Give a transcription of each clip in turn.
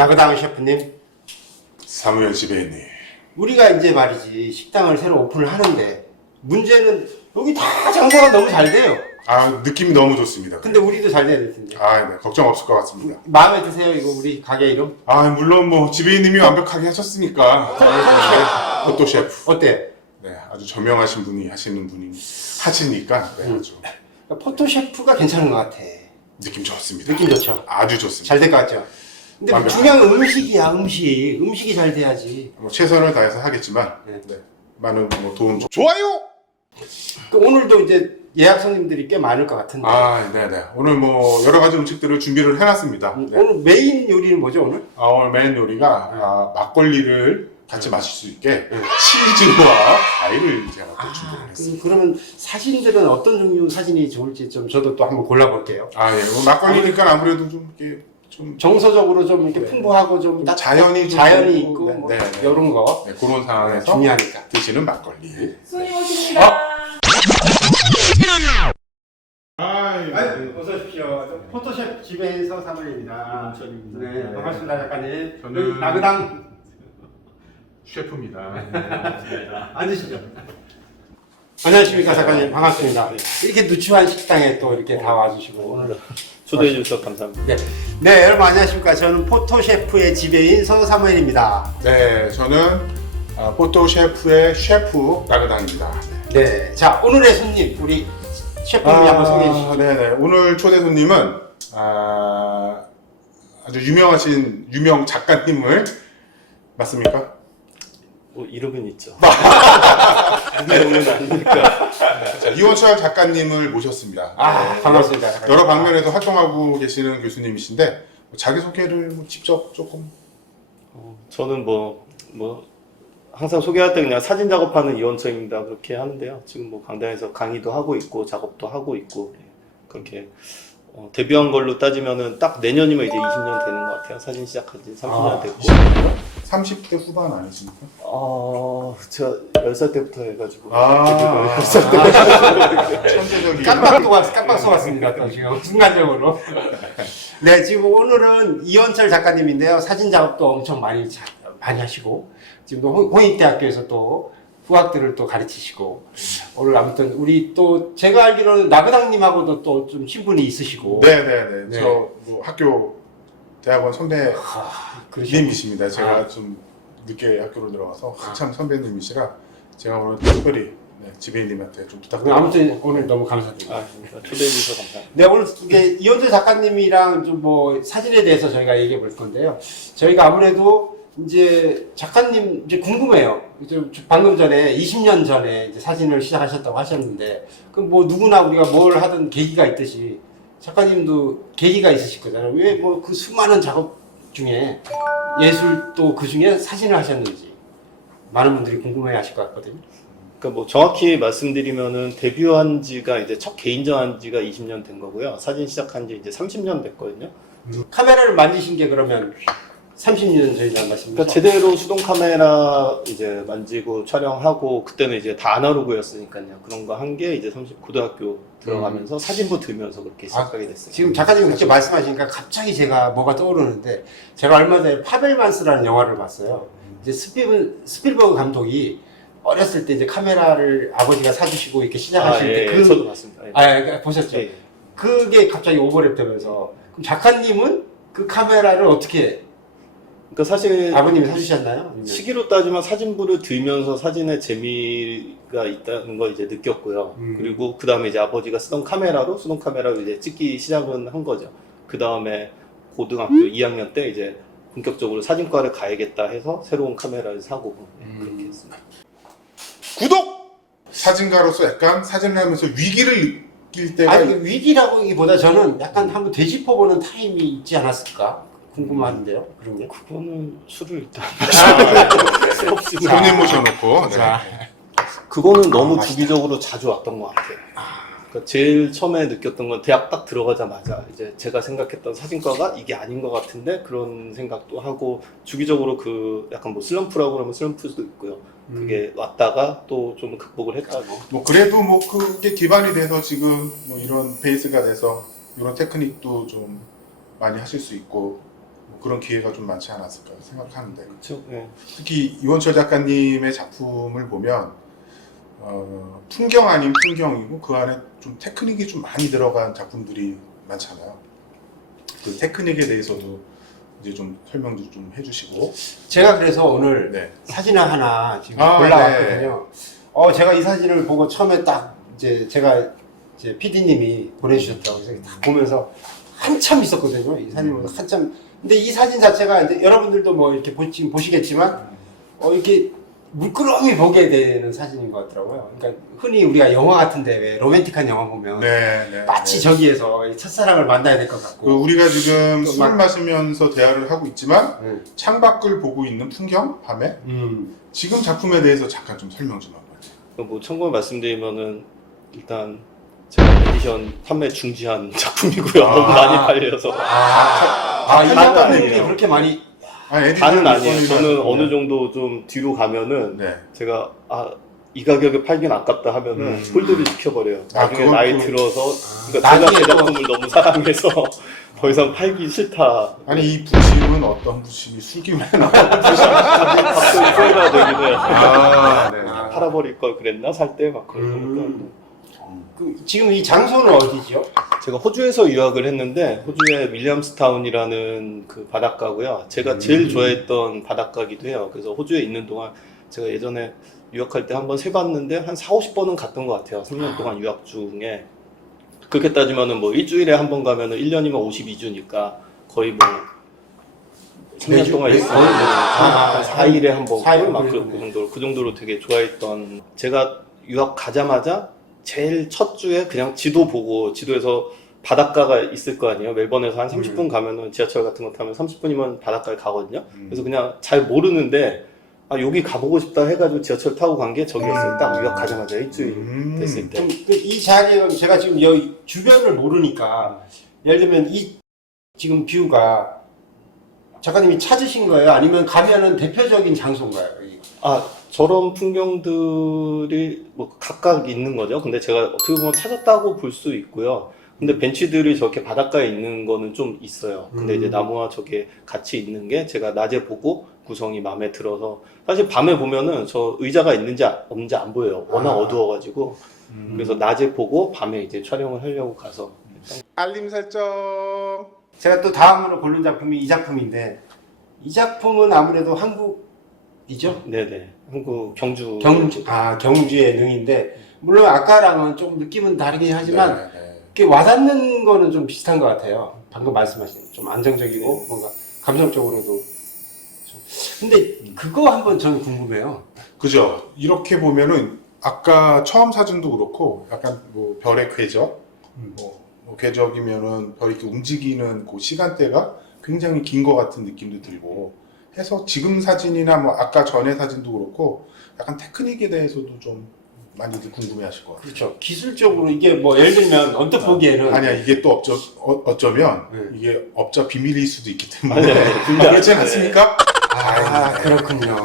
나그당 셰프님, 사무엘 지배인님. 우리가 이제 말이지 식당을 새로 오픈을 하는데 문제는 여기 다 장사가 너무 잘 돼요. 아, 느낌이 너무 좋습니다. 근데 우리도 잘 돼야 될 텐데. 아, 네, 걱정 없을 것 같습니다. 마음에 드세요? 이거 우리 가게 이름? 아, 물론 뭐 지배인님이 완벽하게 하셨으니까. 포토 셰프. 어때? 네, 아주 저명하신 분이 하시는 분이 하시니까 네, 아주 포토 셰프가 괜찮은 것 같아. 느낌 좋습니다. 느낌 좋죠? 아주 좋습니다. 잘 될 것 같죠? 근데 완벽하다. 중요한 건 음식이야, 음식. 음식이 잘 돼야지. 뭐 최선을 다해서 하겠지만 네. 네, 많은 뭐 도움 좋아요. 오늘도 이제 예약 손님들이 꽤 많을 것 같은데. 아, 네, 네. 오늘 뭐 여러 가지 음식들을 준비를 해놨습니다. 네. 오늘 메인 요리는 뭐죠, 오늘? 오늘 메인 요리가 막걸리를 같이 마실 수 있게 치즈와 과일을 제가 또 준비를 했습니다. 그러면 사진들은 어떤 종류 사진이 좋을지 좀 저도 또 한번 골라볼게요. 아, 예. 뭐 막걸리니까 아무래도 좀 이렇게 좀 정서적으로 좀 이렇게 풍부하고 좀 자연이 좀 자연이 있고, 있고 네, 뭐 네, 네. 이런 거 네, 그런 상황에서 중요하니까. 드시는 막걸리. 손님 오십니다. 어서 오십시오. 포토샵 집에서 사무엘입니다. 네, 반갑습니다 작가님. 저는 나그당 셰프입니다. 앉으시죠. 안녕하십니까 작가님, 반갑습니다. 이렇게 누추한 식당에 또 이렇게 다 와주시고 초대해 주셔서 감사합니다. 네, 여러분 안녕하십니까. 저는 포토셰프의 지배인 서사무엘입니다. 네, 저는 포토 셰프의 셰프 나그당입니다. 네, 자 오늘의 손님 우리 셰프님이 한번 소개해 주시죠. 네네. 오늘 초대 손님은 아주 유명하신 유명 작가님을 맞습니까? 뭐 이름은 있죠. 이름은 아니니까. 자, 이원철 작가님을 모셨습니다. 반갑습니다. 여러 방면에서 활동하고 계시는 교수님이신데 자기 소개를 직접 조금. 저는 뭐 항상 소개할 때 그냥 사진 작업하는 이원철입니다 그렇게 하는데요. 지금 뭐 강단에서 강의도 하고 있고 작업도 하고 있고 그렇게 데뷔한 걸로 따지면은 딱 내년이면 이제 20년 되는 것 같아요. 사진 시작한 지 30년 됐고. 30대 후반 아니십니까? 제가 10살 때부터 해가지고. 아. 10살 때부터. 천재적인. 깜빡 속았습니다. 또 지금 순간적으로. 네, 지금 오늘은 이원철 작가님인데요. 사진 작업도 엄청 많이 하시고 지금 홍익대학교에서 또 후학들을 또 가르치시고 오늘 아무튼 우리 또 제가 알기로는 나그당님하고도 또 좀 친분이 있으시고. 네네네. 네. 저 뭐 학교 대학원 그러시군요. 선배님이십니다. 제가 좀 늦게 학교로 들어가서 한참 선배님이시라 제가 오늘 특별히 지배인님한테 좀 부탁드립니다. 아무튼 오늘 너무 감사드립니다. 초대해 주셔서 감사합니다. 네, 오늘 이게 이원철 작가님이랑 좀 뭐 사진에 대해서 저희가 얘기해 볼 건데요. 저희가 아무래도 이제 작가님 이제 궁금해요. 이제 방금 전에 20년 전에 이제 사진을 시작하셨다고 하셨는데 그 뭐 누구나 우리가 뭘 하든 계기가 있듯이 작가님도 계기가 있으실 거잖아요. 왜 뭐 그 수많은 작업 중에 예술 또 그 중에 사진을 하셨는지 많은 분들이 궁금해 하실 것 같거든요. 그러니까 뭐 정확히 말씀드리면은 데뷔한 지가 이제 첫 개인전한 지가 20년 된 거고요. 사진 시작한 지 이제 30년 됐거든요. 카메라를 만지신 게 그러면 30년 전이라는 말씀이죠? 그러니까 제대로 수동 카메라 이제 만지고 촬영하고 그때는 이제 다 아날로그였으니까요. 그런 거 한 게 이제 고등학교 들어가면서 사진부 들면서 그렇게 시작하게 됐어요. 지금 작가님이 그렇게 말씀하시니까 갑자기 제가 뭐가 떠오르는데 제가 얼마 전에 파벨만스라는 영화를 봤어요. 이제 스필버그 감독이 어렸을 때 이제 카메라를 아버지가 사주시고 이렇게 시작하실 때 저도 봤습니다. 그러니까 보셨죠? 예. 그게 갑자기 오버랩 되면서 그럼 작가님은 그 카메라를 어떻게 그러니까 사실 아버님이 사주셨나요? 아니면? 시기로 따지면 사진부를 들면서 사진에 재미가 있다는 걸 이제 느꼈고요. 그리고 그 다음에 이제 아버지가 쓰던 수동 카메라로 이제 찍기 시작은 한 거죠. 그 다음에 고등학교 2학년 때 이제 본격적으로 사진과를 가야겠다 해서 새로운 카메라를 사고 그렇게 했습니다. 구독! 사진가로서 약간 사진을 하면서 위기를 느낄 때가 아니 위기라고기보다 저는 약간 한번 되짚어보는 타임이 있지 않았을까 궁금한데요. 그런 게. 그거는 술을 일단 손님 모셔놓고 자. 그거는 너무 주기적으로 자주 왔던 것 같아요. 그러니까 제일 처음에 느꼈던 건 대학 딱 들어가자마자 이제 제가 생각했던 사진과가 이게 아닌 것 같은데 그런 생각도 하고 주기적으로 그 약간 뭐 슬럼프라고 그러면 슬럼프도 있고요. 그게 왔다가 또 좀 극복을 했다고. 뭐 그래도 뭐 그게 기반이 돼서 지금 뭐 이런 베이스가 돼서 이런 테크닉도 좀 많이 하실 수 있고 뭐 그런 기회가 좀 많지 않았을까 생각하는데 그렇죠. 예. 특히 이원철 작가님의 작품을 보면 풍경 아닌 풍경이고 그 안에 좀 테크닉이 좀 많이 들어간 작품들이 많잖아요. 그 테크닉에 대해서도 이제 좀 설명도 좀 해주시고. 제가 그래서 오늘 네. 사진을 하나 지금 아, 골라왔거든요. 제가 이 사진을 보고 처음에 딱 이제 제가 이제 PD님이 보내주셨다고 그래서 딱 보면서 한참 있었거든요. 이 사진을 보면서 한참. 근데 이 사진 자체가 이제 여러분들도 뭐 이렇게 지금 보시겠지만 이렇게 물끄러미 보게 되는 사진인 것 같더라고요. 그러니까 흔히 우리가 영화 같은데 왜 로맨틱한 영화 보면 네, 마치 저기에서 첫사랑을 만나야 될 것 그 같고. 우리가 지금 또 술을 막- 마시면서 대화를 하고 있지만 창밖을 보고 있는 풍경 밤에 지금 작품에 대해서 잠깐 좀 설명 좀 한번. 뭐 참고로 말씀드리면은 일단 제가 에디션 판매 중지한 작품이고요. 아. 너무 많이 팔려서. 이 다는 작가님들이 아니에요. 그렇게 많이 다는 아니에요. 저는 어느 정도 좀 뒤로 가면은 네. 제가 이 가격에 팔긴 아깝다 하면은 홀드를 시켜버려요. 나중에 그건 나이 또- 들어서 그러니까 제가 나중에 제 또- 작품을 너무 사랑해서 더 이상 팔기 싫다. 아니 이 부심은 어떤 부심이 술기만 갑자기 후회가 되긴 해요. 네. 팔아버릴 걸 그랬나 살 때 막 그러니까. 지금 이 장소는 어디죠? 제가 호주에서 유학을 했는데 호주의 윌리엄스타운이라는 그 바닷가고요. 제가 제일 좋아했던 바닷가기도 해요. 그래서 호주에 있는 동안 제가 예전에 유학할 때 한번 세봤는데 한 4, 50번은 갔던 것 같아요. 3년 동안 유학 중에. 그렇게 따지면은 뭐 일주일에 한 번 가면은 1년이면 52주니까 거의 뭐 3년 매주? 동안 매주? 있으면 한 4일에 한 번, 4일 막 그랬네. 그 정도로 되게 좋아했던. 제가 유학 가자마자 제일 첫 주에 그냥 지도 보고 지도에서 바닷가가 있을 거 아니에요. 멜번에서 한 30분 가면은 지하철 같은 거 타면 30분이면 바닷가에 가거든요. 그래서 그냥 잘 모르는데 여기 가보고 싶다 해가지고 지하철 타고 간 게 저기였어요. 딱 유학 가자마자 일주일 됐을 때. 이 자리에 제가 지금 여기 주변을 모르니까 예를 들면 이 지금 뷰가 작가님이 찾으신 거예요? 아니면 가면은 대표적인 장소인가요? 여기가? 저런 풍경들이 뭐 각각 있는 거죠. 근데 제가 어떻게 보면 찾았다고 볼 수 있고요. 근데 벤치들이 저렇게 바닷가에 있는 거는 좀 있어요. 근데 이제 나무와 저게 같이 있는 게 제가 낮에 보고 구성이 마음에 들어서 사실 밤에 보면은 저 의자가 있는지 없는지 안 보여요. 워낙 어두워가지고. 그래서 낮에 보고 밤에 이제 촬영을 하려고 가서. 알림 설정. 제가 또 다음으로 고른 작품이 이 작품인데 이 작품은 아무래도 한국이죠? 네네. 한국 경주. 경주의 능인데 물론 아까랑은 좀 느낌은 다르긴 하지만 네. 이렇게 와닿는 거는 좀 비슷한 것 같아요. 방금 말씀하신 좀 안정적이고 뭔가 감성적으로도 근데 그거 한번 저는 궁금해요. 그죠. 이렇게 보면은 아까 처음 사진도 그렇고 약간 뭐 별의 궤적, 뭐 궤적이면은 별이 이렇게 움직이는 그 시간대가 굉장히 긴 것 같은 느낌도 들고 해서 지금 사진이나 뭐 아까 전에 사진도 그렇고 약간 테크닉에 대해서도 좀 많이들 궁금해하실 것 같아요. 그렇죠. 기술적으로 이게 뭐 예를 들면 언뜻 보기에는 아니야 이게 또 어쩌면 네. 이게 업자 비밀일 수도 있기 때문에 아니야. 그렇지 않습니까? 그렇군요.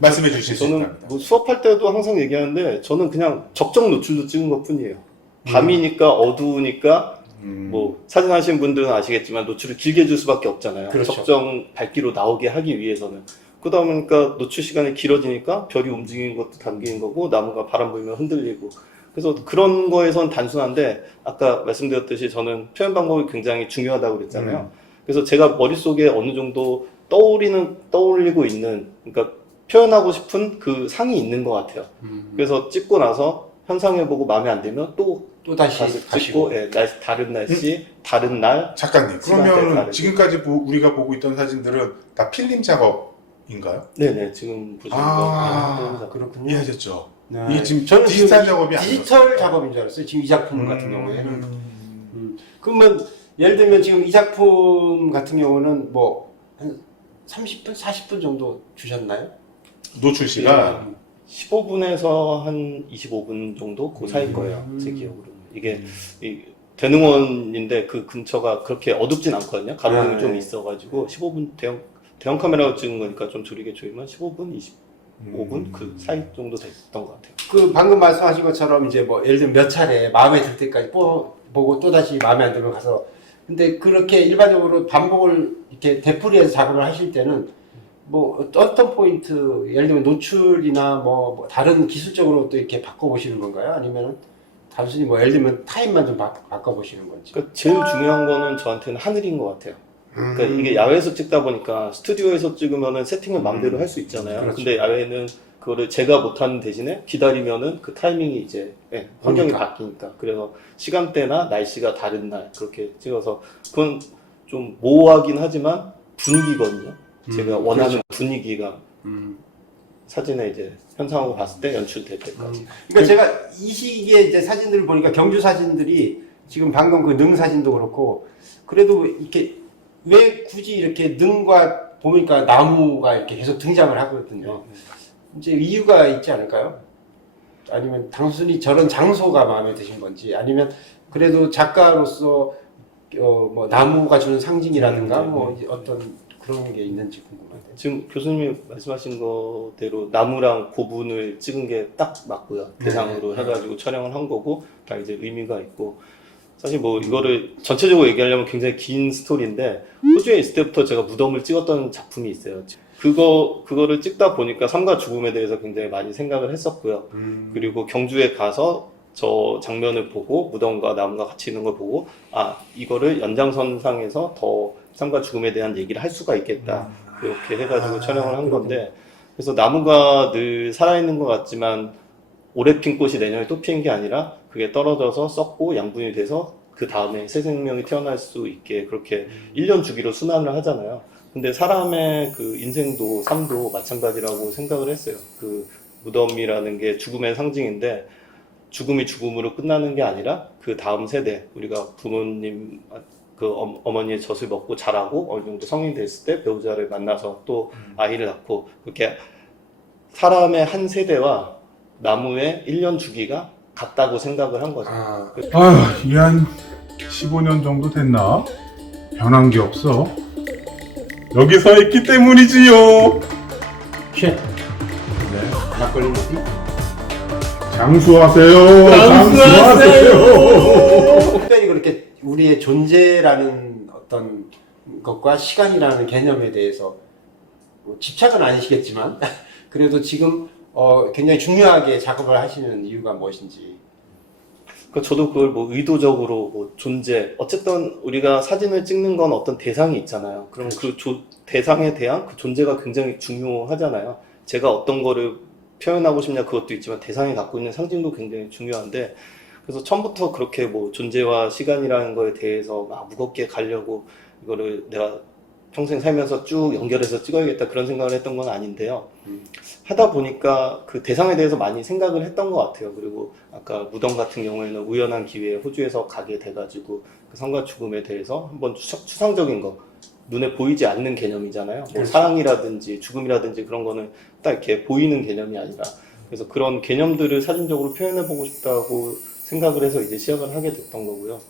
말씀해 주실 수 저는 있답니다. 뭐 수업할 때도 항상 얘기하는데 저는 그냥 적정 노출도 찍은 것 뿐이에요. 밤이니까 어두우니까 뭐 사진 하신 분들은 아시겠지만 노출을 길게 줄 수밖에 없잖아요. 그렇죠. 적정 밝기로 나오게 하기 위해서는. 그러다 보니까 노출 시간이 길어지니까 별이 움직이는 것도 담기는 거고 나무가 바람 불면 흔들리고 그래서 그런 거에선 단순한데 아까 말씀드렸듯이 저는 표현 방법이 굉장히 중요하다고 그랬잖아요. 그래서 제가 머릿속에 어느 정도 떠올리고 있는 그러니까 표현하고 싶은 그 상이 있는 것 같아요. 그래서 찍고 나서 현상해보고 마음에 안 들면 또 다시 다시 가시고. 찍고 다른 날씨, 다른 날. 작가님 시간대 그러면 다르게. 지금까지 우리가 보고 있던 사진들은 다 필름 작업인가요? 네네 지금 보시는 거. 그렇군요. 이해하셨죠? 네. 이게 지금 저는 디지털 지금 작업이 디지털 작업인 줄 알았어요. 지금 이 작품 같은 경우에는. 그러면 예를 들면 지금 이 작품 같은 경우는 뭐 한 30분, 40분 정도 주셨나요? 노출 시간 15분에서 한 25분 정도 그 사이일 거예요. 제 기억으로는. 이게 이 대능원인데 그 근처가 그렇게 어둡진 않거든요. 가로등이 좀 있어가지고 15분 대형 카메라로 찍은 거니까 좀 줄이게 조이면 15분, 25분 그 사이 정도 됐던 것 같아요. 그 방금 말씀하신 것처럼 이제 뭐 예를 들면 몇 차례 마음에 들 때까지 보고 또 다시 마음에 안 들면 가서 근데 그렇게 일반적으로 반복을 이렇게 되풀이해서 작업을 하실 때는 뭐 어떤 포인트, 예를 들면 노출이나 뭐 다른 기술적으로 또 이렇게 바꿔보시는 건가요? 아니면 단순히 뭐 예를 들면 타임만 좀 바꿔보시는 건지? 그러니까 제일 중요한 거는 저한테는 하늘인 것 같아요. 그러니까 이게 야외에서 찍다 보니까 스튜디오에서 찍으면은 세팅을 마음대로 할 수 있잖아요. 그렇죠. 근데 야외는 그거를 제가 못하는 대신에 기다리면은 그 타이밍이 이제 환경이 그러니까. 바뀌니까. 그래서 시간대나 날씨가 다른 날 그렇게 찍어서 그건 좀 모호하긴 하지만 분위기거든요. 제가 원하는 그렇죠. 분위기가 사진에 이제 현상으로 봤을 때 연출될 때까지. 그러니까 제가 이 시기에 이제 사진들을 보니까 경주 사진들이 지금 방금 그 능 사진도 그렇고 그래도 이렇게 왜 굳이 이렇게 능과 보니까 나무가 이렇게 계속 등장을 하거든요. 이제 이유가 있지 않을까요? 아니면 단순히 저런 장소가 마음에 드신 건지 아니면 그래도 작가로서 뭐 나무가 주는 상징이라든가 뭐 어떤 그런 게 있는지 궁금한데. 지금 교수님이 말씀하신 거대로 나무랑 고분을 찍은 게 딱 맞고요. 대상으로 해가지고 촬영을 한 거고 다 이제 의미가 있고 사실 뭐 이거를 전체적으로 얘기하려면 굉장히 긴 스토리인데 호주에 있을 때부터 제가 무덤을 찍었던 작품이 있어요. 그거를 찍다 보니까 삶과 죽음에 대해서 굉장히 많이 생각을 했었고요. 그리고 경주에 가서 저 장면을 보고 무덤과 나무가 같이 있는 걸 보고 아 이거를 연장선상에서 더 삶과 죽음에 대한 얘기를 할 수가 있겠다 이렇게 해가지고 촬영을 한 건데 그래서 나무가 늘 살아있는 것 같지만 올해 핀 꽃이 내년에 또 피는 게 아니라 그게 떨어져서 썩고 양분이 돼서 그 다음에 새 생명이 태어날 수 있게 그렇게 1년 주기로 순환을 하잖아요. 근데 사람의 그 인생도 삶도 마찬가지라고 생각을 했어요. 그 무덤이라는 게 죽음의 상징인데 죽음이 죽음으로 끝나는 게 아니라 그 다음 세대 우리가 부모님 그 어머니의 젖을 먹고 자라고 어느 정도 성인이 됐을 때 배우자를 만나서 또 아이를 낳고 그렇게 사람의 한 세대와 나무의 1년 주기가 같다고 생각을 한 거죠. 아휴, 이게 한 15년 정도 됐나? 변한 게 없어. 여기 서 있기 때문이지요. 쉣. 네. 막걸리 먹기? 장수하세요. 장수하세요. 특별히 그렇게 우리의 존재라는 어떤 것과 시간이라는 개념에 대해서 뭐 집착은 아니시겠지만 그래도 지금 굉장히 중요하게 작업을 하시는 이유가 무엇인지. 그러니까 저도 그걸 뭐 의도적으로 뭐 존재 어쨌든 우리가 사진을 찍는 건 어떤 대상이 있잖아요. 그럼 그 대상에 대한 그 존재가 굉장히 중요하잖아요. 제가 어떤 거를 표현하고 싶냐 그것도 있지만 대상이 갖고 있는 상징도 굉장히 중요한데 그래서 처음부터 그렇게 뭐 존재와 시간이라는 거에 대해서 막 무겁게 가려고 이거를 내가 평생 살면서 쭉 연결해서 찍어야겠다 그런 생각을 했던 건 아닌데요. 하다 보니까 그 대상에 대해서 많이 생각을 했던 것 같아요. 그리고 아까 무덤 같은 경우에는 우연한 기회에 호주에서 가게 돼가지고 그 삶과 죽음에 대해서 한번 추상적인 거 눈에 보이지 않는 개념이잖아요. 뭐 그렇죠. 사랑이라든지 죽음이라든지 그런 거는 딱 이렇게 보이는 개념이 아니라 그래서 그런 개념들을 사진적으로 표현해보고 싶다고 생각을 해서 이제 시작을 하게 됐던 거고요.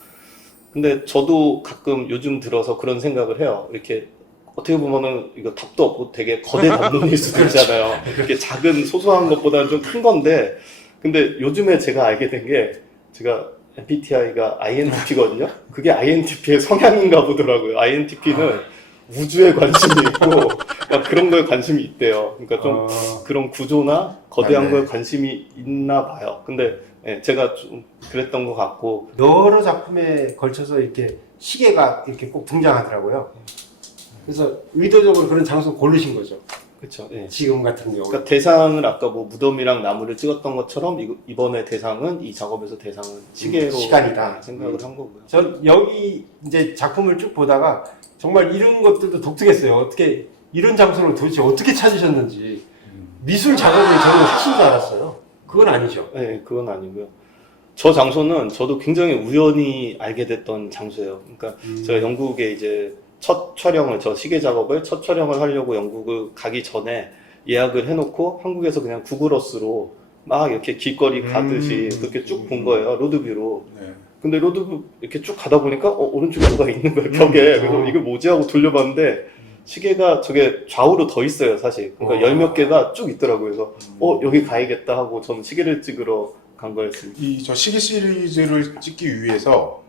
근데 저도 가끔 요즘 들어서 그런 생각을 해요. 이렇게 어떻게 보면은 이거 답도 없고 되게 거대 담론일 수도 있잖아요. 이렇게 작은 소소한 것보다는 좀 큰 건데 근데 요즘에 제가 알게 된 게 제가 MBTI가 INTP거든요. 그게 INTP의 성향인가 보더라고요. INTP는 우주에 관심이 있고 막 그런 거에 관심이 있대요. 그러니까 좀 그런 구조나 거대한 거에 관심이 있나 봐요. 근데 제가 좀 그랬던 것 같고 여러 작품에 걸쳐서 이렇게 시계가 이렇게 꼭 등장하더라고요. 그래서 의도적으로 그런 장소 고르신 거죠. 그렇죠. 지금 같은 경우. 그러니까 대상을 아까 뭐 무덤이랑 나무를 찍었던 것처럼 이번에 대상은 이 작업에서 대상은 시계로 시간이다. 생각을 한 거고요. 전 여기 이제 작품을 쭉 보다가 정말 이런 것들도 독특했어요. 어떻게 이런 장소를 도대체 어떻게 찾으셨는지 미술 작업을 저는 하신 줄 알았어요. 그건 아니죠. 네, 그건 아니고요. 저 장소는 저도 굉장히 우연히 알게 됐던 장소예요. 그러니까 제가 영국에 이제 첫 시계 작업을 첫 촬영을 하려고 영국을 가기 전에 예약을 해놓고 한국에서 그냥 구글어스로 막 이렇게 길거리 가듯이 그렇게 쭉 본 거예요. 로드뷰로. 네. 근데 로드뷰 이렇게 쭉 가다 보니까 오른쪽에 뭐가 있는 거예요, 벽에. 그래서 이거 뭐지 하고 돌려봤는데 시계가 저게 좌우로 더 있어요, 사실. 그러니까 열 몇 개가 쭉 있더라고요. 그래서 여기 가야겠다 하고 저는 시계를 찍으러 간 거였습니다. 저 시계 시리즈를 찍기 위해서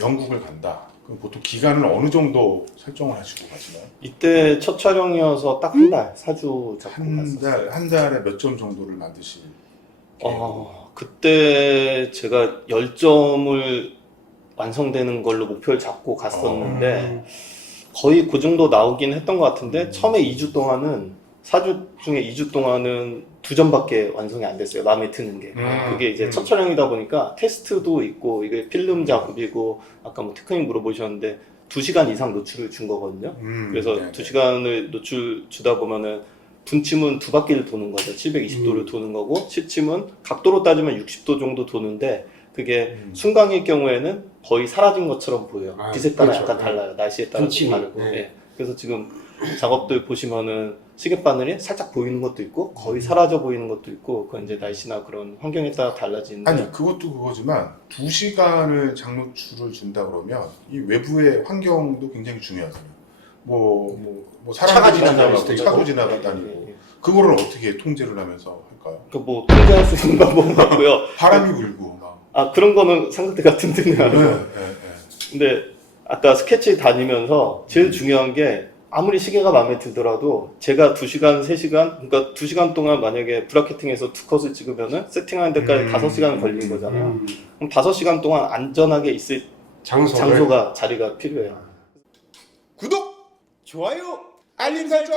영국을 간다. 그럼 보통 기간을 어느 정도 설정을 하시고 가시나요? 이때 첫 촬영이어서 딱 한 달, 4주 잡고 갔었어요. 한 달에 몇 점 정도를 만드실? 그때 제가 10점을 완성되는 걸로 목표를 잡고 갔었는데 거의 그 정도 나오긴 했던 것 같은데 처음에 2주 동안은 4주 중에 2주 동안은 2점밖에 완성이 안 됐어요. 마음에 드는 게. 그게 이제 첫 촬영이다 보니까 테스트도 있고 이게 필름 작업이고 아까 뭐 테크닉 물어보셨는데 2시간 이상 노출을 준 거거든요. 그래서 네네. 2시간을 노출 주다 보면은 분침은 2바퀴를 도는 거죠. 720도를 도는 거고 시침은 각도로 따지면 60도 정도 도는데 그게 순광일 경우에는 거의 사라진 것처럼 보여요. 아, 빛에 따라 그렇죠. 약간 달라요. 날씨에 따라 좀 분침이, 다르고. 네. 예. 그래서 지금 작업들 보시면은 시계바늘이 살짝 보이는 것도 있고 거의 사라져 보이는 것도 있고 그건 이제 날씨나 그런 환경에 따라 달라지는데 아니 그것도 그거지만 2시간을 장노출을 준다 그러면 이 외부의 환경도 굉장히 중요하잖아요. 뭐 차가 사람이 지나다닐 지나가고 수도 차도 있고. 지나가다니고 그거를 어떻게 통제를 하면서 할까요? 그 뭐 통제할 수 있는 방법은 없고요. 바람이 불고 막. 아 그런 거는 삼각대가 네, 튼튼해요. 네. 근데 아까 스케치 다니면서 제일 중요한 게 아무리 시계가 마음에 들더라도 제가 2시간, 3시간, 그러니까 2시간 동안 만약에 브라켓팅해서 2컷을 찍으면은 세팅하는 데까지 5시간 걸린 거잖아요. 그럼 5시간 동안 안전하게 있을 장소가, 자리가 필요해요. 구독, 좋아요, 알림 설정.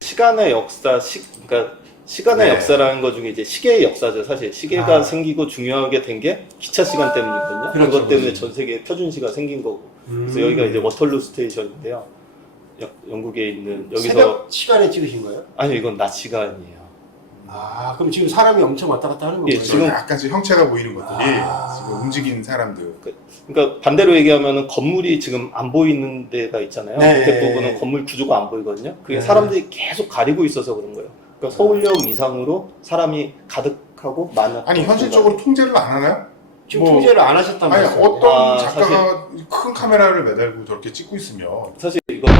시간의 역사, 그러니까 시간의 네. 역사라는 것 중에 이제 시계의 역사죠. 사실 시계가 생기고 중요하게 된 게 기차 시간 때문이거든요. 그렇죠. 그것 때문에 전 세계에 표준시가 생긴 거고. 그래서 여기가 이제 워털루 스테이션인데요. 영국에 있는 여기서 새벽 시간에 찍으신 거예요? 아니요 이건 낮 시간이에요. 아, 그럼 지금 사람이 엄청 왔다 갔다 하는 거예요? 예, 지금- 약간 형체가 보이는 것들이 아. 지금 움직이는 사람들. 그러니까 반대로 얘기하면은 건물이 지금 안 보이는 데가 있잖아요. 네. 밑에 부분은 건물 구조가 안 보이거든요. 그게 네. 사람들이 계속 가리고 있어서 그런 거예요. 그러니까 서울역 이상으로 사람이 가득하고 많은. 아니 현실적으로 통제를 안 하나요? 지금 뭐- 통제를 안 아니 하셨다면서요? 어떤 아, 작가가 큰 카메라를 매달고 저렇게 찍고 있으면 사실 이것도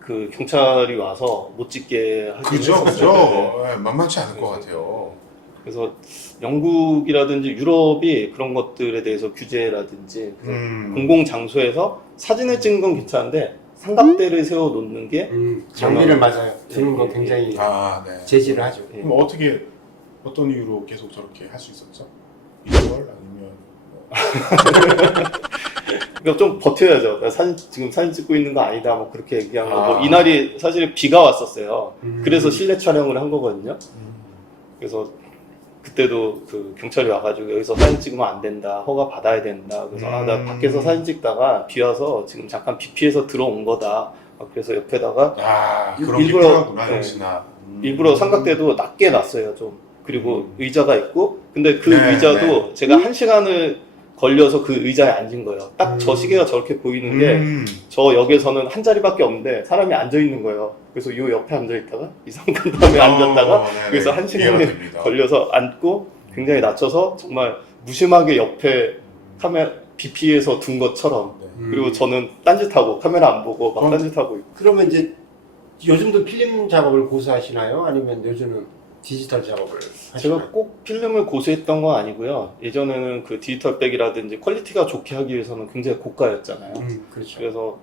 그 경찰이 와서 못 찍게 하긴 그죠 했었어요. 네, 만만치 않을 것 같아요. 그래서 영국이라든지 유럽이 그런 것들에 대해서 규제라든지 그래서 공공 장소에서 사진을 찍는 건 괜찮은데 삼각대를 세워 놓는 게 장비를 맞아요. 드는 건 예, 굉장히 아 네. 제지를 하죠. 예. 그럼 어떻게 어떤 이유로 계속 저렇게 할 수 있었죠? 이걸 아니면 그러니까 좀 버텨야죠. 그러니까 지금 사진 찍고 있는 거 아니다. 뭐 그렇게 얘기한 거고 아. 이날이 사실 비가 왔었어요. 그래서 실내 촬영을 한 거거든요. 그래서 그때도 그 경찰이 와가지고 여기서 사진 찍으면 안 된다. 허가 받아야 된다. 그래서 아, 나 밖에서 사진 찍다가 비 와서 지금 잠깐 비 피해서 들어온 거다. 그래서 옆에다가 아 그런 게 일부러- 필요하구나 네. 역시나. 일부러 삼각대도 낮게 놨어요. 좀 그리고 의자가 있고 근데 그 네, 의자도 제가 1시간을 걸려서 그 의자에 앉은 거예요. 딱 저 시계가 저렇게 보이는 게 저 역에서는 한 자리밖에 없는데 사람이 앉아 있는 거예요. 그래서 요 옆에 앉아 있다가 이 상간 다음에 앉았다가 네네. 그래서 한 시간이 이해가 됩니다. 걸려서 앉고 굉장히 낮춰서 정말 무심하게 옆에 카메라 BP에서 둔 것처럼 그리고 저는 딴짓하고 카메라 안 보고 막 딴짓하고 있고 그러면 이제 요즘도 필름 작업을 고수하시나요? 아니면 요즘은 디지털 작업을 하시나요? 제가 꼭 필름을 고수했던 건 아니고요. 예전에는 그 디지털 백이라든지 퀄리티가 좋게 하기 위해서는 굉장히 고가였잖아요. 그렇죠. 그래서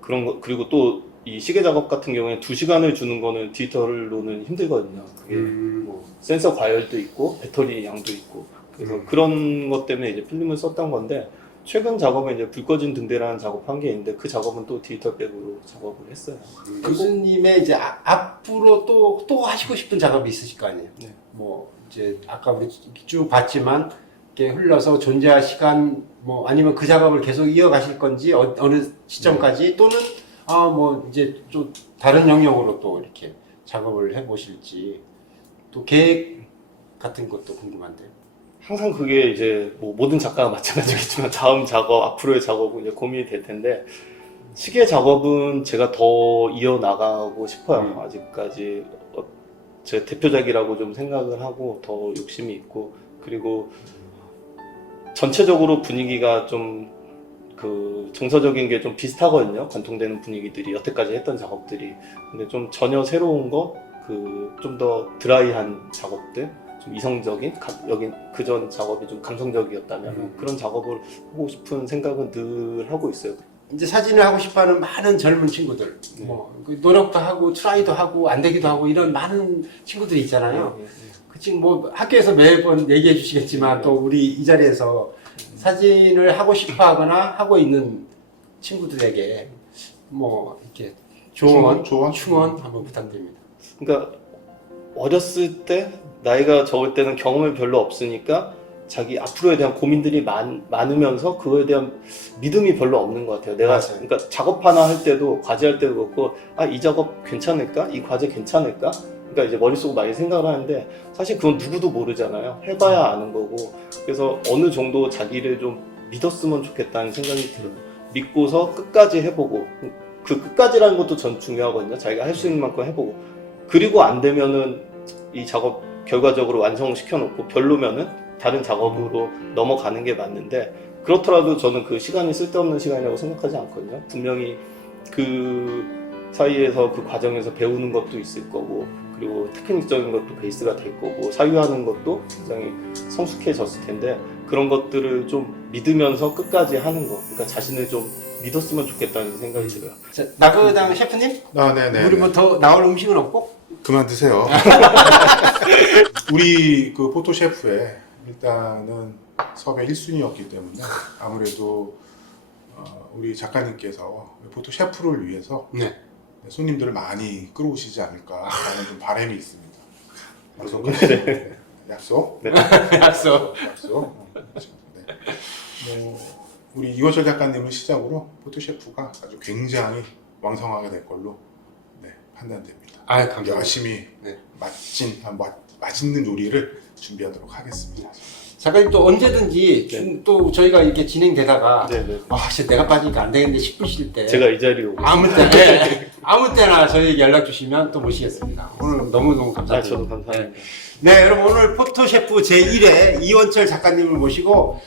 그런 거 그리고 또 이 시계 작업 같은 경우에 2시간을 주는 거는 디지털로는 힘들거든요. 그게 뭐 센서 과열도 있고 배터리 양도 있고 그래서 그런 것 때문에 이제 필름을 썼던 건데 최근 작업에 이제 불 꺼진 등대라는 작업한 게 있는데 그 작업은 또 디지털 백으로 작업을 했어요. 교수님의 이제 앞으로 또 하시고 싶은 작업이 있으실 거 아니에요? 네. 뭐 이제 아까 우리 쭉 봤지만 이렇게 흘러서 존재할 시간 뭐 아니면 그 작업을 계속 이어가실 건지 어느 시점까지 또는 뭐 이제 좀 다른 영역으로 또 이렇게 작업을 해보실지 또 계획 같은 것도 궁금한데요. 항상 그게 이제 뭐 모든 작가가 마찬가지겠지만 다음 작업, 앞으로의 작업은 이제 고민이 될 텐데 시계 작업은 제가 더 이어나가고 싶어요. 아직까지 제 대표작이라고 좀 생각을 하고 더 욕심이 있고 그리고 전체적으로 분위기가 좀 그 정서적인 게 좀 비슷하거든요. 관통되는 분위기들이 여태까지 했던 작업들이 근데 좀 전혀 새로운 거 그 좀 더 드라이한 작업들 좀 이성적인 여긴 그전 작업이 좀 감성적이었다면 그런 작업을 하고 싶은 생각은 늘 하고 있어요. 이제 사진을 하고 싶어하는 많은 젊은 친구들, 네. 그 노력도 하고 트라이도 하고 안 되기도 하고 이런 많은 친구들이 있잖아요. 그 지금 뭐 학교에서 매번 얘기해 주시겠지만 또 우리 이 자리에서 사진을 하고 싶어하거나 하고 있는 친구들에게 뭐 이렇게 조언, 충원 한번 부탁드립니다. 그러니까 어렸을 때 나이가 적을 때는 경험이 별로 없으니까 자기 앞으로에 대한 고민들이 많으면서 그거에 대한 믿음이 별로 없는 것 같아요. 내가 맞아요. 그러니까 작업 하나 할 때도 과제할 때도 그렇고 이 작업 괜찮을까? 이 과제 괜찮을까? 그러니까 이제 머릿속으로 많이 생각을 하는데 사실 그건 누구도 모르잖아요. 해봐야 아는 거고 그래서 어느 정도 자기를 좀 믿었으면 좋겠다는 생각이 들어요. 믿고서 끝까지 해보고 그 끝까지라는 것도 전 중요하거든요. 자기가 할 수 있는 만큼 해보고 그리고 안 되면은 이 작업 결과적으로 완성을 시켜놓고 별로면은 다른 작업으로 넘어가는 게 맞는데 그렇더라도 저는 그 시간이 쓸데없는 시간이라고 생각하지 않거든요. 분명히 그 사이에서 그 과정에서 배우는 것도 있을 거고 그리고 테크닉적인 것도 베이스가 될 거고 사유하는 것도 굉장히 성숙해졌을 텐데 그런 것들을 좀 믿으면서 끝까지 하는 거 그러니까 자신을 좀 믿었으면 좋겠다는 생각이 들어요. 자, 나그당 셰프님, 네네. 우리 뭐 더 나올 음식은 없고? 그만 드세요. 우리 그 포토 셰프에 일단은 섭외 1순위였기 때문에 아무래도 우리 작가님께서 포토 셰프를 위해서 네. 손님들을 많이 끌어오시지 않을까라는 좀 바람이 있습니다. 약속. 네. 약속. 네. 약속. 약속. 네. 뭐 우리 이원철 작가님을 시작으로 포토 셰프가 아주 굉장히 왕성하게 될 걸로 판단됩니다. 아유, 감사합니다. 열심히 네. 맛있는 요리를 준비하도록 하겠습니다. 작가님 또 언제든지 네. 또 저희가 이렇게 진행되다가 네네. 진짜 내가 빠지니까 안 되겠는데 싶으실 때 제가 이 자리에 오고 아무 때나 네. 아무 때나 저희에게 연락 주시면 또 모시겠습니다. 오늘 너무너무 감사드립니다. 저도 감사합니다. 네, 여러분 오늘 포토셰프 제1회 이원철 작가님을 모시고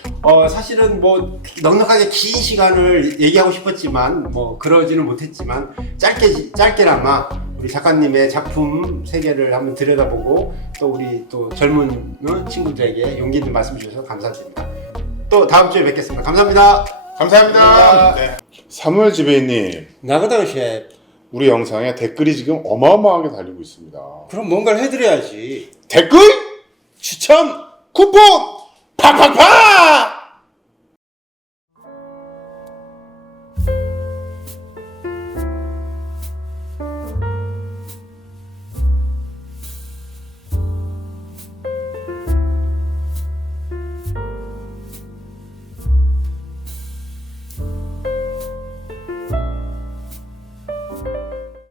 사실은 뭐 넉넉하게 긴 시간을 얘기하고 싶었지만 뭐 그러지는 못했지만 짧게나마 우리 작가님의 작품 세계를 한번 들여다보고 또 우리 또 젊은 친구들에게 용기 있는 말씀 주셔서 감사드립니다. 또 다음 주에 뵙겠습니다. 감사합니다. 감사합니다. 네. 사무엘 지배인님, 나그당 셰프. 우리 영상에 댓글이 지금 어마어마하게 달리고 있습니다. 그럼 뭔가를 해드려야지. 댓글, 추천, 쿠폰, 팍팍팍!